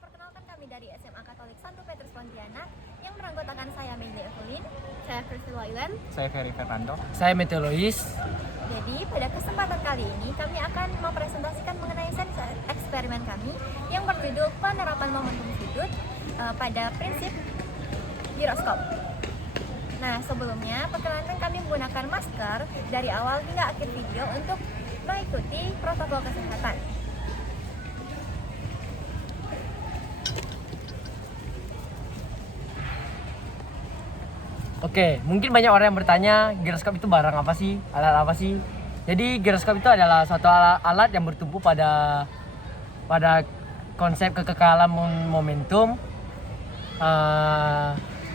perkenalkan kami dari SMA Katolik Santo Petrus Pontianak yang beranggotakan saya Meli Evelyn, saya Priscilla Ilan, Saya Ferry Fernando. Saya Meteolois. Jadi pada kesempatan kali ini kami akan mempresentasikan mengenai sensus eksperimen kami yang berjudul penerapan momentum sudut pada prinsip giroskop. Nah, sebelumnya perkenalkan kami menggunakan masker dari awal hingga akhir video untuk mengikuti protokol kesehatan. Oke, mungkin banyak orang yang bertanya giroskop itu barang apa sih? Alat apa sih? Jadi giroskop itu adalah suatu alat yang bertumpu pada konsep kekekalan momentum.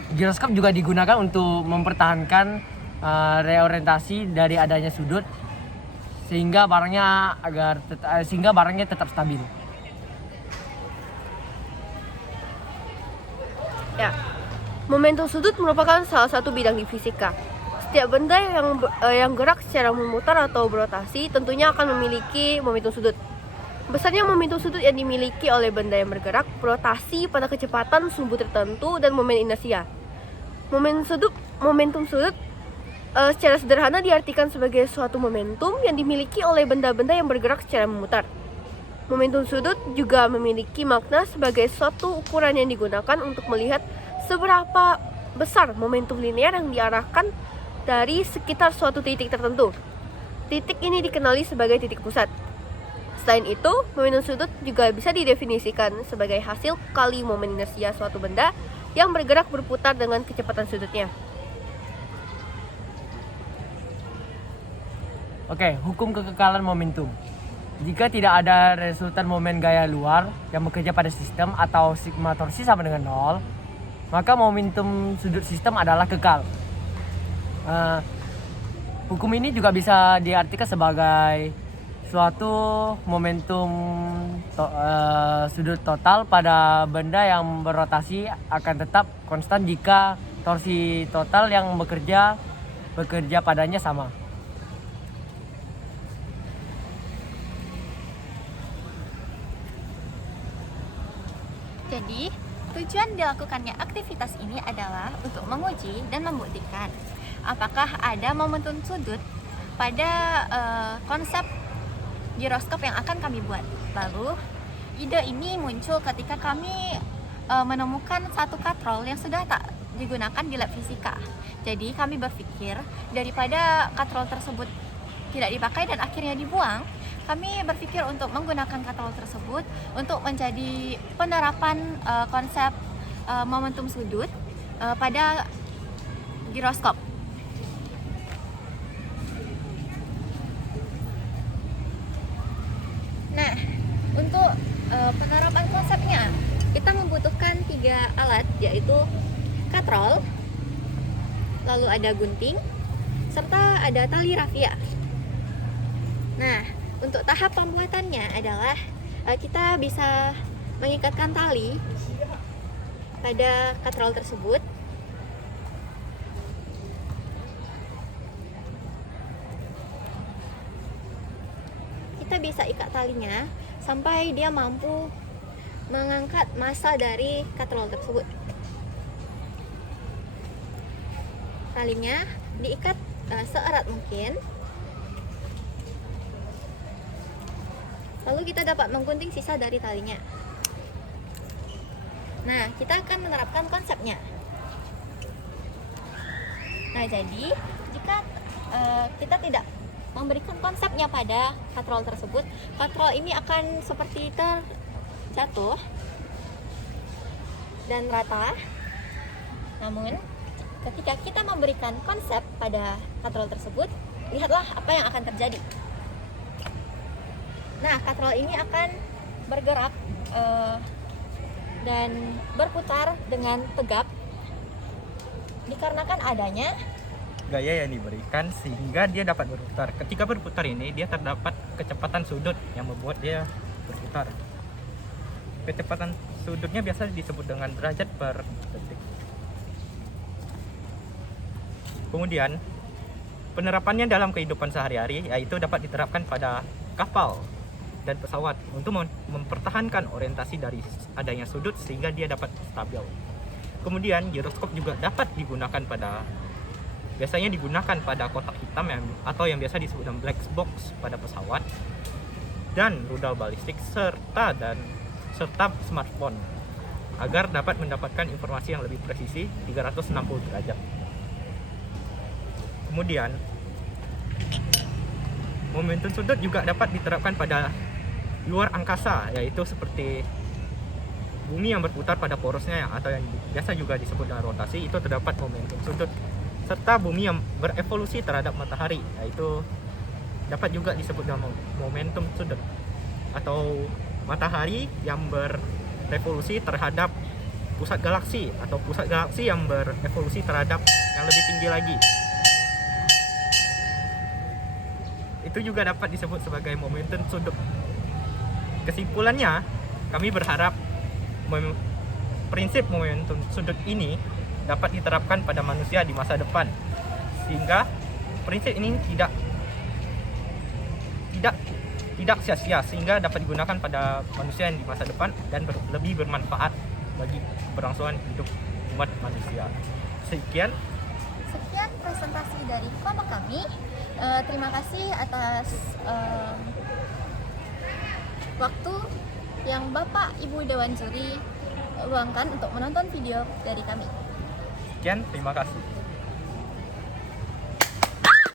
Giroskop juga digunakan untuk mempertahankan reorientasi dari adanya sudut sehingga barangnya tetap stabil. Ya, momentum sudut merupakan salah satu bidang di fisika. Setiap benda yang gerak secara memutar atau berotasi tentunya akan memiliki momentum sudut. Besarnya momentum sudut yang dimiliki oleh benda yang bergerak berotasi pada kecepatan sumbu tertentu dan momen inersia. Momentum sudut secara sederhana diartikan sebagai suatu momentum yang dimiliki oleh benda-benda yang bergerak secara memutar. Momentum sudut juga memiliki makna sebagai suatu ukuran yang digunakan untuk melihat seberapa besar momentum linear yang diarahkan dari sekitar suatu titik tertentu. Titik ini dikenali sebagai titik pusat. Selain itu, momentum sudut juga bisa didefinisikan sebagai hasil kali momen inersia suatu benda yang bergerak berputar dengan kecepatan sudutnya. Oke, hukum kekekalan momentum. Jika tidak ada resultan momen gaya luar yang bekerja pada sistem atau sigma torsi sama dengan 0, maka momentum sudut sistem adalah kekal. Hukum ini juga bisa diartikan sebagai suatu momentum sudut total pada benda yang berotasi akan tetap konstan jika torsi total yang bekerja padanya sama. Jadi, tujuan dilakukannya aktivitas ini adalah untuk menguji dan membuktikan apakah ada momentum sudut pada konsep giroskop yang akan kami buat. Lalu, ide ini muncul ketika kami menemukan satu katrol yang sudah tak digunakan di lab fisika. Jadi, kami berpikir daripada katrol tersebut tidak dipakai dan akhirnya dibuang, kami berpikir untuk menggunakan katrol tersebut untuk menjadi penerapan konsep momentum sudut pada giroskop. Nah, untuk penerapan konsepnya, kita membutuhkan 3 alat, yaitu katrol, lalu ada gunting, serta ada tali rafia. Nah, untuk tahap pembuatannya adalah kita bisa mengikatkan tali pada katrol tersebut. Kita bisa ikat talinya sampai dia mampu mengangkat massa dari katrol tersebut. Talinya diikat seerat mungkin. Lalu kita dapat menggunting sisa dari talinya. Nah, kita akan menerapkan konsepnya. Nah, jadi jika kita tidak memberikan konsepnya pada katrol tersebut, katrol ini akan seperti terjatuh dan rata. Namun, ketika kita memberikan konsep pada katrol tersebut, lihatlah apa yang akan terjadi. Nah, katrol ini akan bergerak dan berputar dengan tegap dikarenakan adanya Gaya yang diberikan sehingga dia dapat berputar. Ketika berputar ini, dia terdapat kecepatan sudut yang membuat dia berputar. Kecepatan sudutnya biasa disebut dengan derajat per detik. Kemudian, penerapannya dalam kehidupan sehari-hari yaitu dapat diterapkan pada kapal. dan pesawat untuk mempertahankan orientasi dari adanya sudut sehingga dia dapat stabil. Kemudian giroskop juga dapat biasanya digunakan pada kotak hitam atau yang biasa disebut dengan black box pada pesawat dan rudal balistik serta smartphone agar dapat mendapatkan informasi yang lebih presisi 360 derajat. Kemudian momentum sudut juga dapat diterapkan pada luar angkasa, yaitu seperti bumi yang berputar pada porosnya atau yang biasa juga disebut dengan rotasi, itu terdapat momentum sudut, serta bumi yang berevolusi terhadap matahari, yaitu dapat juga disebut dengan momentum sudut, atau matahari yang berevolusi terhadap pusat galaksi atau pusat galaksi yang berevolusi terhadap yang lebih tinggi lagi. Itu juga dapat disebut sebagai momentum sudut. Kesimpulannya, kami berharap prinsip momentum sudut ini dapat diterapkan pada manusia di masa depan, sehingga prinsip ini tidak sia-sia, sehingga dapat digunakan pada manusia yang di masa depan dan lebih bermanfaat bagi keberlangsungan hidup umat manusia. Sekian presentasi dari kelompok kami. Terima kasih atas waktu yang Bapak Ibu Dewan Juri luangkan untuk menonton video dari kami. Sekian, terima kasih.